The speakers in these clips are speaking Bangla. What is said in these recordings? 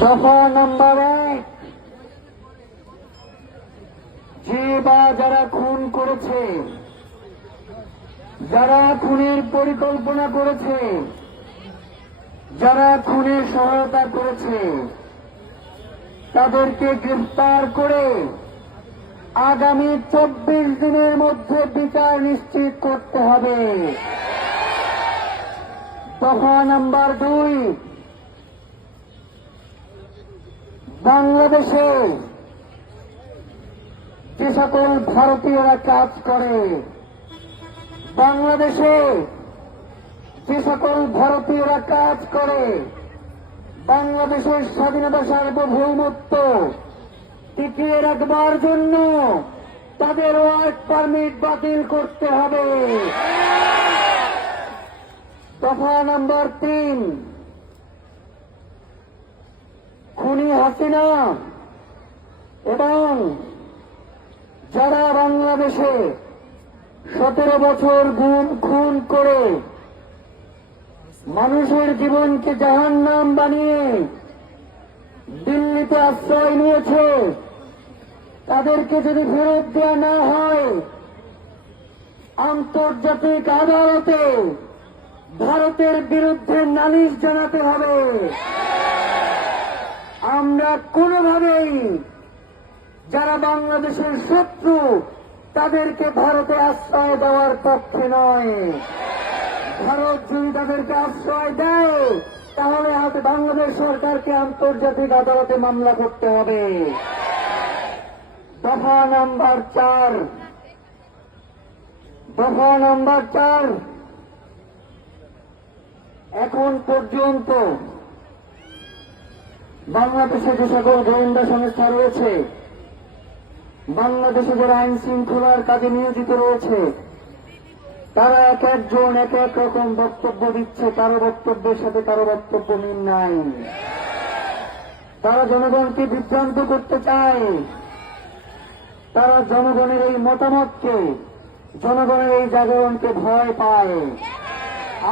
দফা নাম্বার 1, যে বা যারা খুন করেছে, যারা খুনের পরিকল্পনা করেছে, যারা খুনের সহায়তা করেছে, তাদেরকে গ্রেফতার করে আগামী 24 দিনের মধ্যে বিচার নিশ্চিত করতে হবে। দফা নাম্বার 2, বাংলাদেশে যে সকল ভারতীয়রা কাজ করে, বাংলাদেশে যে সকল ভারতীয়রা কাজ করে, বাংলাদেশের স্বাধীনতা সার্বভৌমত্ব টিকিয়ে রাখবার জন্য তাদের ওয়ার্ক পারমিট বাতিল করতে হবে। দফা নাম্বার 3, খুনি হাসিনা এবং যারা বাংলাদেশে 17 বছর গুম খুন করে মানুষের জীবনকে জাহান্নাম বানিয়ে দিল্লিতে আশ্রয় নিয়েছে, তাদেরকে যদি ফেরত দেওয়া না হয়, আন্তর্জাতিক আদালতে ভারতের বিরুদ্ধে নালিশ জানাতে হবে। আমরা কোনোভাবেই যারা বাংলাদেশের শত্রু তাদেরকে ভারতে আশ্রয় দেওয়ার পক্ষে নয়। ভারত যদি তাদেরকে আশ্রয় দেয় তাহলে বাংলাদেশ সরকারকে আন্তর্জাতিক আদালতে মামলা করতে হবে। দফা নাম্বার 4, দফা নাম্বার 4, এখন পর্যন্ত বাংলাদেশে যে সকল গোয়েন্দা সংস্থা রয়েছে, বাংলাদেশে যারা আইন শৃঙ্খলার কাজে নিয়োজিত রয়েছে, তারা এক একজন এক এক রকম বক্তব্য দিচ্ছে। কারো বক্তব্যের সাথে কারো বক্তব্য মিল নাই। তারা জনগণকে বিভ্রান্ত করতে চায়। তারা জনগণের এই মতামতকে, জনগণের এই জাগরণকে ভয় পায়।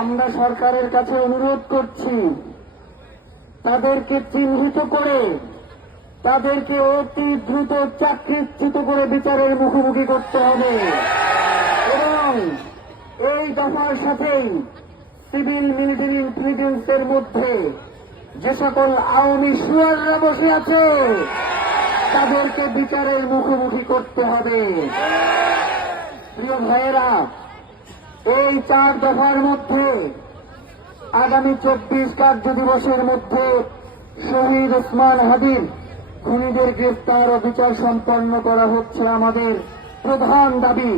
আমরা সরকারের কাছে অনুরোধ করছি, তাদেরকে চিহ্নিত করে তাদেরকে অতি দ্রুত চাকরিচ্যুত করে বিচারের মুখোমুখি করতে হবে এবং এই দফার সাথেই সিভিল মিলিটারি ইন্টেলিজেন্সের মধ্যে যে সকল আওয়ামী সুয়াররা বসে আছে তাদেরকে বিচারের মুখোমুখি করতে হবে। প্রিয় ভাইয়েরা, এই 4 দফার মধ্যে আগামী 24 কার্য দিবসের মধ্যে শহীদ ওসমান হাদির খুনিদের গ্রেফতার ও বিচার সম্পন্ন করা হচ্ছে আমাদের প্রধান দাবি।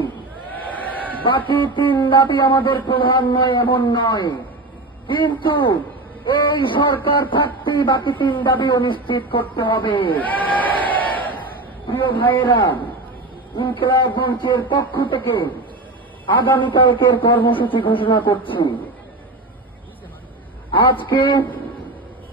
বাকি 3 দাবি আমাদের প্রধান নয় এমন নয়, কিন্তু এই সরকার থাকতেই বাকি 3 দাবিও নিশ্চিত করতে হবে। প্রিয় ভাইয়েরা, ইনকিলাব মঞ্চের পক্ষ থেকে আগামীকালকের কর্মসূচি ঘোষণা করছি। আজকে